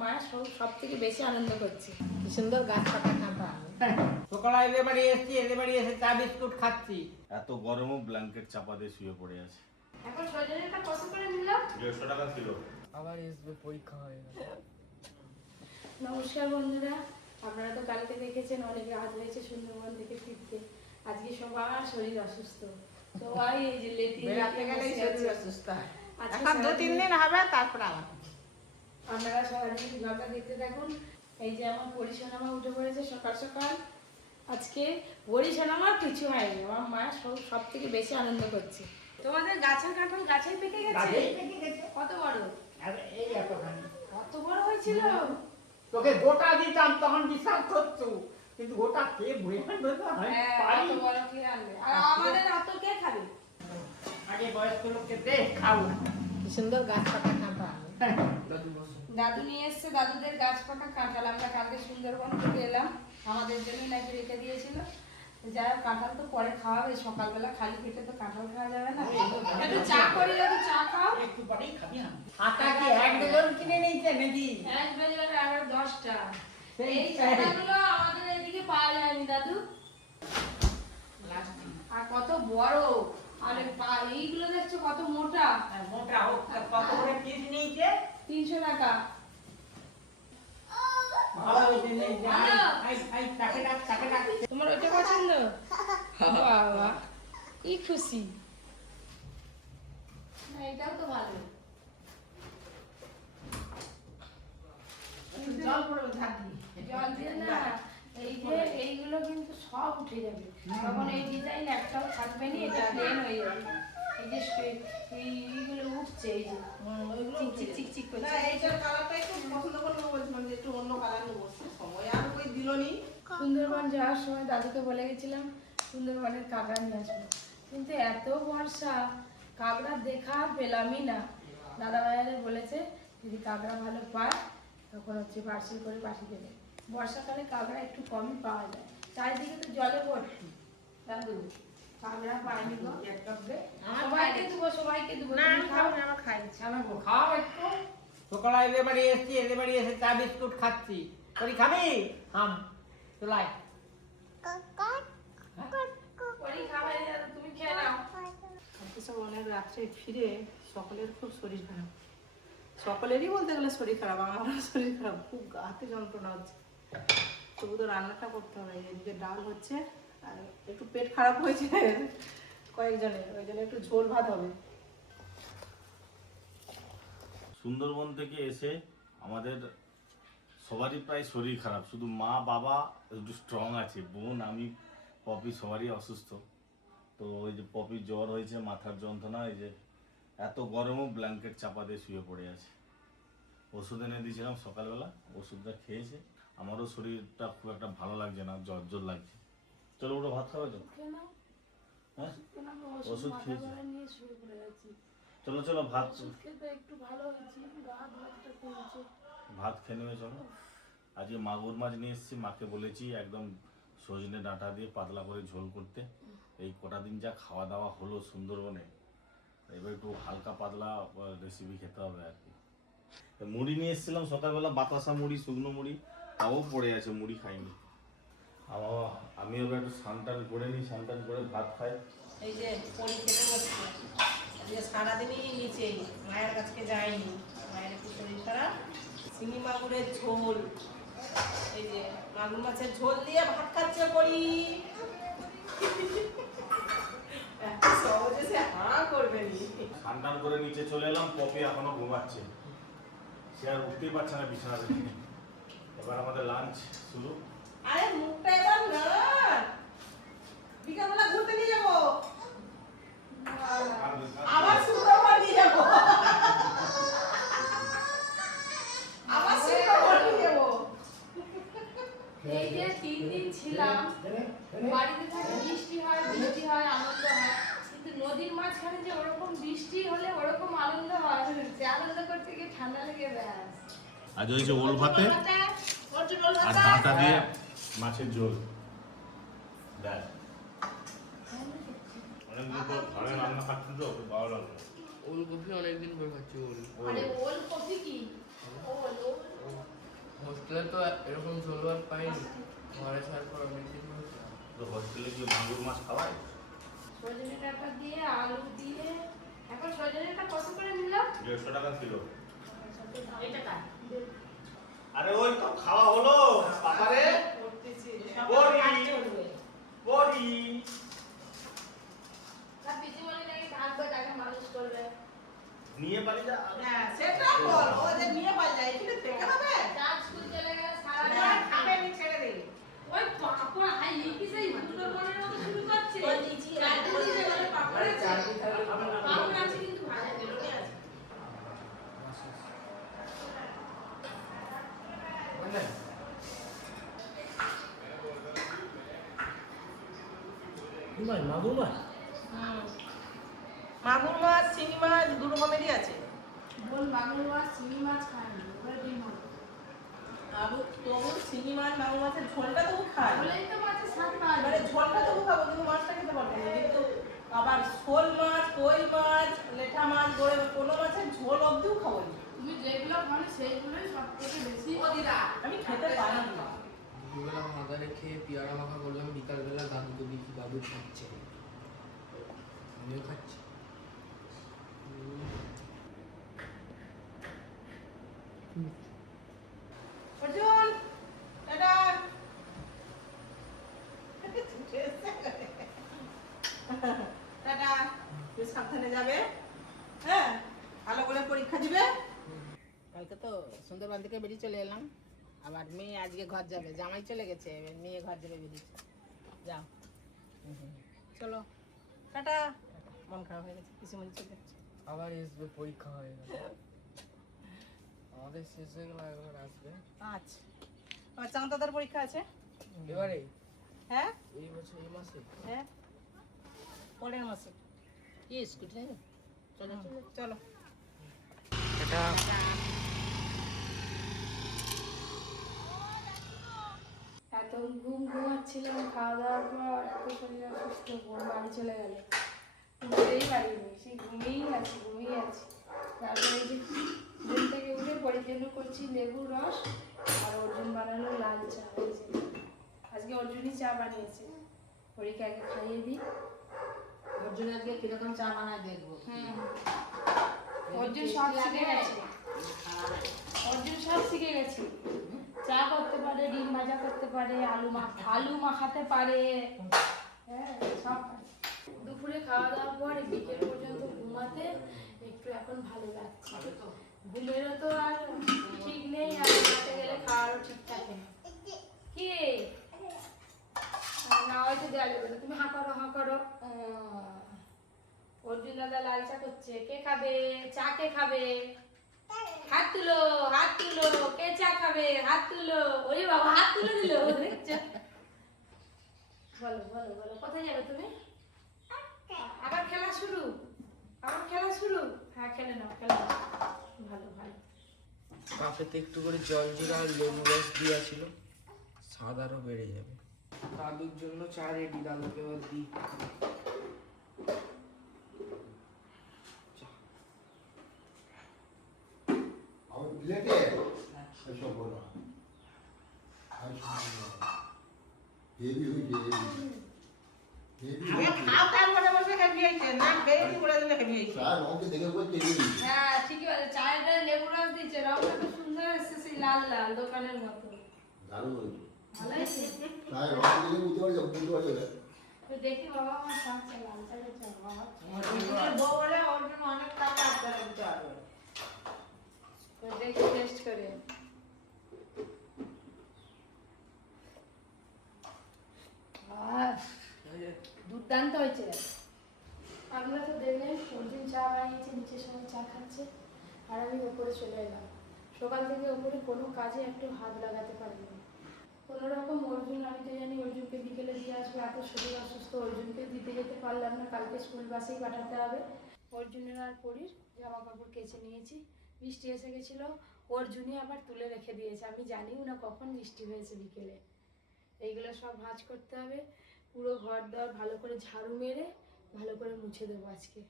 মা সব থেকে বেশি আনন্দ করছে। কি সুন্দর গাছ পাকা কাঁটা। সকালে এদের বাড়ি এসেছি, এদের বাড়ি এসে চা বিস্কুট খাচ্ছি। এত গরমও ব্ল্যাঙ্কেট চাপা দিয়ে শুয়ে পড়ে আছে। এখন সজনেটা কত করে নিল? 150 টাকা কিলো। আবার এসবে পরীক্ষা হয়ে গেল। নমস্কার বন্ধুরা, আপনারা তো কালকে দেখেছেন অনেক রাত হয়েছে সুন্দরবন থেকে ফিরতে। আজকে সবার শরীর অসুস্থ, সবাই এই যে বেড়াতে গেলেই শরীর অসুস্থ হয়। আজকে এখন 2-3 দিন হবে তারপর আবার। আপনারা সারাদিন ব্লগটা দেখতে থাকুন। এই যে আমার পরিশোনামা উঠে পড়েছে সকাল সকাল। আজকে পরিশোনামার কিছু হয়নি, আমার মা সব থেকে বেশি আনন্দ করছে। তোমাদের গাছের কাঁঠাল গাছেই পেকে গেছে? কত বড়? আরে এই এতখানি। কত বড় হয়েছিল? তোকে গোটা দিতাম তখন বিশ্বাস করতো, কিন্তু গোটা কে বয়ে আনবে তো আমি পারি। কত বড় কে আনবে? আর আমাদের এত কে খাবে? আগে বয়স্ক লোককে দে খাও। কি সুন্দর গাছ পাকা কাঁটা। দাদু নিয়ে এসছে, দাদুদের গাছ পাকা কাঁঠাল। আমরা কালকে সুন্দরবন থেকে এলাম, আমাদের জন্য নাকি রেখে দিয়েছিল। যাই হোক, কাঁঠাল তো পরে খাওয়া হবে, সকালবেলা খালি পেটে তো কাঁঠাল খাওয়া যাবে না। একটু চা করি, একটু চা খাও। একটু পরেই খাবি না। আটা কি এক ডজন কিনে নিয়েছে নাকি? এক বেজে আর 10টা। সেই এই চাটাগুলো আমাদের এদিকে পাওয়া যায়নি দাদু। আর কত বড়, আর এইগুলো দেখছো কত মোটা। মোটা হোক, কত করে পিস নিয়েছে? 300 টাকা। ভালো হয়েছে নেই যাই। আই তাকে ডাক, তাকে ডাক। তোমার ওইটা পছন্দ? বাবা কি খুশি। না এটাও তো ভালো। জল পড়বে থাকি। জল দিয়ে না, এই যে এইগুলো কিন্তু সব উঠে যাবে, তখন এই ডিজাইন একটাও থাকবে না, এটা প্লেন হয়ে যাবে। এই যে এইগুলো উঠছে, এই যে চিক চিক চিক করছে। না এইটার কালারটা একটু পছন্দ করলো, বলছিলাম যে একটু অন্য কালার নেবো। সময় আর ওই দিলনি। সুন্দরবন যাওয়ার সময় দাদুকে বলে গেছিলাম সুন্দরবনের কাঁকড়া নিয়ে আসবো, কিন্তু এত বর্ষা কাঁকড়া দেখা পেলামই না। দাদা ভাইয়ারে বলেছে যদি কাঁকড়া ভালো পায় তখন হচ্ছে পার্সেল করে পাঠিয়ে দেবে। বর্ষাকালে কাঁকড়া একটু কমই পাওয়া যায়, চারিদিকে তো জলে ভর্তি। দাদু কাঁকড়া পাইনি গো, সবাইকে দেবো, সবাইকে দেবো। না আমি খাবো না, আমার খাইছি। আমাকে খাও একটু। সকালে এদের বাড়ি এসেছি, এদের বাড়ি এসে চা বিস্কুট খাচ্ছি। তুই খাবি? হাম চলাই। ওরই খাবার দাদু, তুমি খেয়ে নাও। আজকে সব অনেক রাত্রে ফিরে সকলের খুব শরীর খারাপ। সকলেরই বলতে গেলে শরীর খারাপ, আমারও শরীর খারাপ, খুব গাতে যন্ত্রণা হচ্ছে। তবু তো রান্নাটা করতে হবে। এদিকে ডাল হচ্ছে, আর একটু পেট খারাপ হয়েছে কয়েকজনের, ওই জন্য একটু ঝোল ভাত হবে। সুন্দরবন থেকে এসে আমাদের সবারই প্রায় শরীর খারাপ, শুধু মা বাবা একটু স্ট্রং আছে, বোন আমি পপি সবারই অসুস্থ। তো ওই যে পপির জ্বর হয়েছে, মাথার যন্ত্রণা, এই যে এত গরমও ব্ল্যাঙ্কেট চাপা দিয়ে শুয়ে পড়ে আছে। ওষুধ এনে দিয়েছিলাম সকালবেলা, ওষুধটা খেয়েছে। আমারও শরীরটা খুব একটা ভালো লাগছে না, জ্বর জ্বর লাগছে। চলো ওটা ভাত খাবে তো? খেয়ে নাও। হ্যাঁ ওষুধ ওষুধ খেয়েছি। নিয়ে শুয়ে পড়ে গেছি। চলো চলো ভাত ওষুধ খেতে একটু ভালো হয়েছে, হাতটা কমছে। ভাত খেয়ে নেবে চলো। আজকে মাগুর মাছ নিয়ে এসেছি, মাকে বলেছি একদম সজনে ডাঁটা দিয়ে পাতলা করে ঝোল করতে। এই কটা দিন যা খাওয়া দাওয়া হলো সুন্দরবনে, এবার একটু হালকা পাতলা রেসিপি খেতে হবে আর কি। মুড়ি নিয়ে এসেছিলাম সকালবেলা, বাতাসা মুড়ি, শুকনো মুড়ি, তাও পড়ে আছে, মুড়ি খাইনি। আমি এবার একটু স্নান করে নিই, স্নান করে ভাত খাই। এই যে পরি খেতে বসছে, আজকে সারাদিনই নিচেই, মায়ের কাছকে যায়নি, মায়ের একটু শরীর খারাপ। শিঙি মাগুরের ঝোল, এই যে মাগুর মাছের ঝোল দিয়ে ভাত খাচ্ছে পরি। এত সহজে সে হাঁ করবে নি। স্নান করে নিচে চলে এলাম, পপি এখনো ঘুমাচ্ছে, সে আর উঠতেই পারছে না বিছানা থেকে। এবার আমাদের লাঞ্চ শুরু। আরে মুখটা এবার না, বিকালবেলা ঘুরতে নিয়ে যাবো, আবার শুক্রবার নিয়ে যাবো, আবার শুক্রবার নিয়ে যাবো। এই যে 3 দিন ছিলাম বাড়িতে, থাকে বৃষ্টি হয় আনন্দ হয়, কিন্তু নদীর মাঝখানে যে ওরকম বৃষ্টি হলে ওরকম আনন্দ হয়, সে আনন্দ করতে গিয়ে ঠান্ডা লেগে ব্যাস। আজ হয়েছে ওল ভাতে আর ডাঁটা দিয়ে মাছের ঝোল। ব্যাস, অনেকদিন পর ঘরে রান্না খাচ্ছি তো খুব ভালো লাগলো। ওলকপি অনেকদিন পর খাচ্ছি। আরে ওল কফি কি? ওল হোস্টেলে তো এরকম ঝোল ভাত পাইনি, ঘরে ছাড়ার পর অনেকদিন হয়েছে। তো হোস্টেলে কি মাগুর মাছ খাওয়ায়? সজনে ডাঁটা দিয়ে আলু দিয়ে, এখন সজনে ডাঁটা কত করে নিল? 150 টাকা কিলো। এই টাকা আরে ওই তো খাওয়া হলো বাবারে। বড়ি বড়ি তার পিসি বলে নাকি থাকবে, টাকা মানুষ করবে। নিয়ে পারি যা। হ্যাঁ সেটা বল, ও যে নিয়ে পাল্লা এখানে থেকে হবে চার স্কুল চলে গেলে সারা না, খাবে আমি ছেড়ে দিই ওই পাপড় হাই লিখি সেই দুটোর মনের মতো শুরু করছে। ওই নিচে চারটে দিকে বলে পাপড় আছে, পাপড় আছে কিন্তু ভাজা বেরোনে আছে। মাগুর মাছ মাগুর মাছ, চিংড়ি মাছ দু রকমেরই আছে। বল মাগুর মাছ চিংড়ি মাছ খায়নি, ওরা ডিম হবে। আবু তবু চিংড়ি মাছ মাগুর মাছের ঝোলটা তবু খায়, বলেই তো মাছের স্বাদ পাওয়া মানে যায়। ঝোলটা তবু খাবো কিন্তু মাছটা খেতে পারবো না। কিন্তু আবার শোল মাছ, কই মাছ, লেঠা মাছ, গড়ে কোনো মাছের ঝোল অবধিও খাবো না। তুমি যেগুলো খাবে সেইগুলোই সব থেকে বেশি। আমি খেতে পারি না। দুপুরবেলা মাথা রেখে পেয়ারা মাখা করলাম, বিকালবেলা দাদুকে দেখি দাদু খাচ্ছে, আমিও খাচ্ছি। অর্জুন এটা টাটা, তুই সাবধানে যাবে, হ্যাঁ ভালো করে পরীক্ষা দিবে। কালকে তো সুন্দরবন থেকে বেরিয়ে চলে এলাম, আবার মেয়ে আজকে ঘর যাবে, জামাই চলে গেছে, এবার মেয়ে ঘর যাবে বেরিয়েছে। যাও চলো টাটা। মন খারাপ হয়ে গেছে, কিছু মনে চলে যাচ্ছে। আবার আসবে, পরীক্ষা হয়ে গেল আমাদের, শেষ হয়ে গেল, একবার আসবে। আচ্ছা আমার চাঁদাদার পরীক্ষা আছে, এবারে হ্যাঁ এই বছর এই মাসে হ্যাঁ পরের মাসে। কি স্কুল চলো চলো। এটা এত ঘুমাচ্ছিলাম, খাওয়া দাওয়ার পর এত শরীর অসুস্থ, বোন বাড়ি চলে গেল, ঘুমতেই পারিনি, সেই ঘুমিয়েই আছি। তারপরে এই যে ঘুম থেকে উঠে পরের জন্য করছি লেবুর রস, আর অর্জুন বানালো লাল চা। এই যে আজকে অর্জুনই চা বানিয়েছে, পরীকে আগে খাইয়ে দিই। অর্জুন আজকে কিরকম চা বানায় দেখবো। অর্জুন সব শিখে গেছে, চা করতে পারে, ডিম ভাজা করতে পারে, আলু মাখাতে পারে, হ্যাঁ সব পারে। দুপুরে খাওয়া দাওয়ার পর বিকেল পর্যন্ত ঘুমাতে একটু এখন ভালো লাগছে। ঘুমেরও তো আর ঠিক নেই, আর ঘুমাতে গেলে খাওয়ারও ঠিক থাকে না। কি না হয়তো দেওয়া যাবে না, তুমি হাঁ করো। অর্জুন দাদা লাল চা করছে, কে খাবে চা? কে খাবে? হাত তুলো, কে চা খাবে? হাত তুলো। ওরে বাবা, হাত তুলে দিল, দেখছো? বলো কোথায় যাবে তুমি? আবার খেলা শুরু? হ্যাঁ খেলে নাও। ভালো কাপেতে একটু করে জল জিরা আর লেবু রস দেওয়া ছিল, স্বাদ আরও বেড়ে যাবে। দাদুর জন্য চা রেডি, দাদুকে এবার দিই। খাও তারপরে বসে হেভি হয়েছে না, বেশি করে দিলে হেভি হয়েছে। হ্যাঁ ঠিকই আছে, চায়ের লেবু রস দিচ্ছে, রংটা খুব সুন্দর এসেছে, সেই লাল দোকানের মতো। ভালো হয়েছে? তো দেখি বাবা, আমার স্বাদ লাল চালের চা বাবা। অর্জুনের বউ বলে অর্জুন অনেক টাকা আসবে দিতে হবে। তো দেখি টেস্ট করে। দুর্দান্ত হয়েছে। আপনারা তো দেখলেন অর্জুন চা বানিয়েছে, নিচের সময় চা খাচ্ছে, আর আমি ওপরে চলে এলাম। সকাল থেকে ওপরে কোনো কাজে একটু হাত লাগাতে পারিনি। কোনো রকম অর্জুন, আমি তো জানি অর্জুনকে বিকেলে দিয়ে আসবো, এত শরীর অসুস্থ, অর্জুনকে দিতে যেতে পারলাম না, কালকে স্কুল বাসেই পাঠাতে হবে। অর্জুনের আর পরীর জামা কাপড় কেচে নিয়েছি, বৃষ্টি এসে গেছিলো, অর্জুনই আবার তুলে রেখে দিয়েছে, আমি জানিও না কখন বৃষ্টি হয়েছে বিকেলে। এইগুলো সব ভাঁজ করতে হবে, পুরো ঘর দর ভালো করে ঝাড়ু মেরে ভালো করে মুছে দেবো আজকে।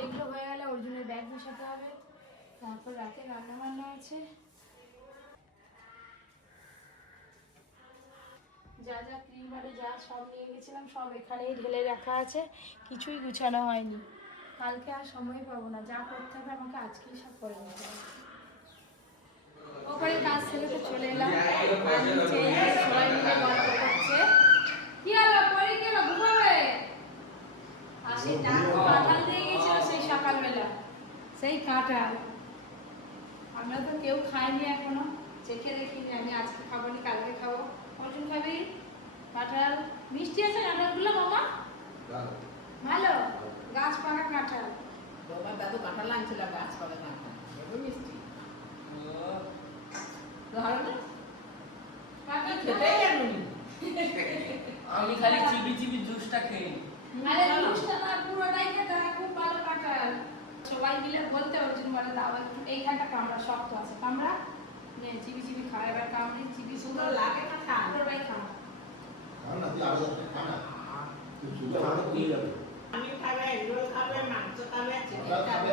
এইগুলো হয়ে গেলে অর্জুনের ব্যাগ বসাতে হবে, তারপর রাতে রান্না বান্না আছে। যা যা ক্রিমারে যা সব নিয়ে গেছিলাম সব এখানেই ঢেলে রাখা আছে, কিছুই গুছানো হয়নি। কালকে আর সময় পাবো না, যা করতে হবে আমাকে আজকেই সব করে নিতে হবে। ওপরে কাজ ছেড়ে তো চলে এলাম, আর নিচে সবাই মিলে গল্প করছে। কি হলো পরে কি হলো ঘুমাবে? আর সেই কাঁঠাল দিয়ে গেছিল সেই সকালবেলা, সেই কাঁঠাল আমরা তো কেউ খাইনি এখনো, চেখে দেখিনি। আমি আজকে খাবো নি, কালকে খাবো। অর্জুন খাবি? কাঁঠাল মিষ্টি আছে কাঁঠালগুলো মামা? ভালো গাছ পাকা কাঁঠাল। বাবা দাদু কাঁঠাল আনছিল, গাছ পাকা কাঁঠাল বড় মিষ্টি। খেতেই জানি আমি খালি চিবি চিবি জুসটা খেয়ে নিই। আরে জুসটা না পুরোটাই খেতে হয়, খুব ভালো কাঁঠাল। সবাই মিলে বলতে অর্জুন বলে দাও একটু এইখানটা কামড়া শক্ত আছে, কামড়া নে চিবি চিবি খা। এবার কামড়ি চিবি সুন্দর লাগে কাঁঠাল পুরোটাই খা। আমি খাবে, রোল খাবে, মাংস খাবে, চিকেন খাবে,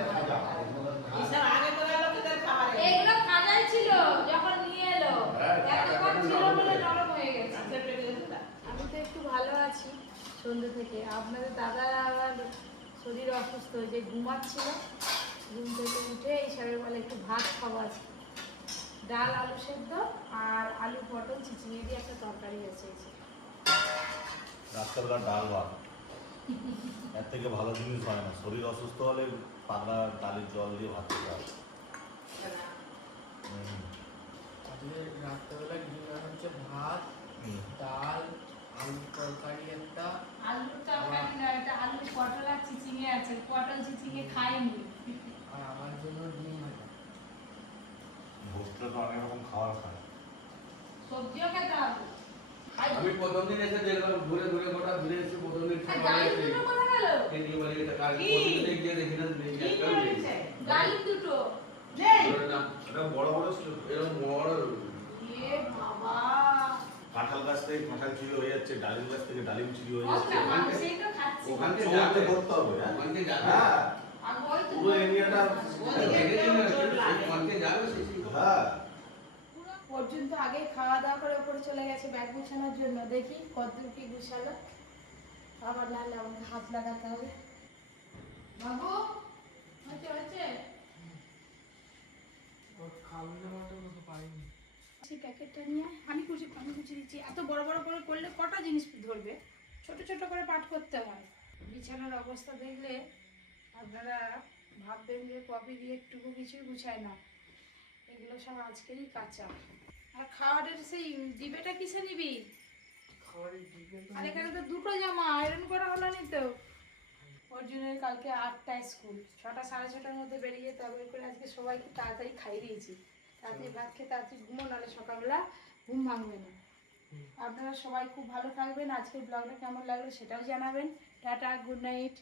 এসব আগে করে লোকেদের খাবার। এগুলো খাজাই ছিল যখন নিয়ে এলো, এতক্ষণ ছিল বলে নরম হয়ে গেছে। আমি তো একটু ভালো আছি সন্ধ্যে থেকে। আপনাদের দাদা আবার শরীর অসুস্থ, যে ঘুমাচ্ছিল, ঘুম থেকে উঠে হিসাবে বলে একটু ভাত খাওয়া আছে, ডাল আলু সেদ্ধ আর আলু পটল চিচিয়ে দিয়ে একটা তরকারি আছে। রাত্রেবেলা ডাল ভাত, এর থেকে ভালো জিনিস হয় না। শরীর অসুস্থ হলে পাতলা ডালের জল দিয়ে ভাত খেতে হবে। আজকে রাত্রেবেলা ডিনার হচ্ছে ভাত, হুম। ডাল, আলুর তরকারি একটা, আলুর তরকারি না, এটা আলু পটল আর চিচিঙে আছে। পটল চিচিঙে খাইনি। আর আমার জন্য ডিম ভাজা। হোস্টেলে তো অনেক রকম খাবার খায়। সবজিও খেতে হবে। আমি প্রথম দিন এসে দেখলাম, ঘুরে ঘুরে গোটা ঘুরে এসে প্রথম দিন আর ডালিম দুটো কোথায় গেল? নিয়ে বলে এটা কাল প্রথম দিন গিয়ে দেখি না নেই একটা নেই। ডালিম দুটো এটা বড় বড় ছিল, এরকম বড় এ বাবা, কাঁঠাল গাছ থেকে কাঁঠাল চুরি হয়ে যাচ্ছে, ডালিম গাছ থেকে ডালিম চুরি হয়ে যাচ্ছে। ওটা মানুষই তো খাচ্ছে। ওখান থেকে সমস্ত যাবে করতে হবে, হ্যাঁ? ওখান থেকে যাবে হ্যাঁ, আর ওই তো পুরো এরিয়াটা ওখান থেকে যাবে সেই হ্যাঁ। পুরো পর্যন্ত আগে খাওয়া দাওয়া করে উপরে চলে গেছে ব্যাগ গুছানোর জন্য। দেখি কতদূর কি গুছালো, আবার নাহলে আমাকে হাত লাগাতে হবে। বাবু হচ্ছে হচ্ছে খাবি না মতো পাইনি। সেই প্যাকেটটা নিয়ে আমি কুচি দিচ্ছি। এত বড় বড় করে করলে কটা জিনিস ধরবে, ছোট ছোট করে পাঠ করতে হয়। বিছানার অবস্থা দেখলে আপনারা ভাববেন যে কপি দিয়ে একটুকু কিছুই গুছায় না। এগুলো সব আজকেরই কাঁচা। আর খাওয়ারের সেই ডিবেটা কিসে নিবি? খাবারের ডিবে তো আর এখানে তো দুটো জামা আয়রন করা হলো নি তো। অর্জুনের কালকে 8টায় স্কুল, 6টা সাড়ে 6টার মধ্যে বেরিয়ে যেতে হবে। করে আজকে সবাইকে তাড়াতাড়ি খাইয়ে দিয়েছি, তাড়াতাড়ি ভাত খেয়ে তাড়াতাড়ি ঘুমো, নাহলে সকালবেলা ঘুম ভাঙবে না। আপনারা সবাই খুব ভালো থাকবেন। আজকের ব্লগটা কেমন লাগলো সেটাও জানাবেন। Tata, good night.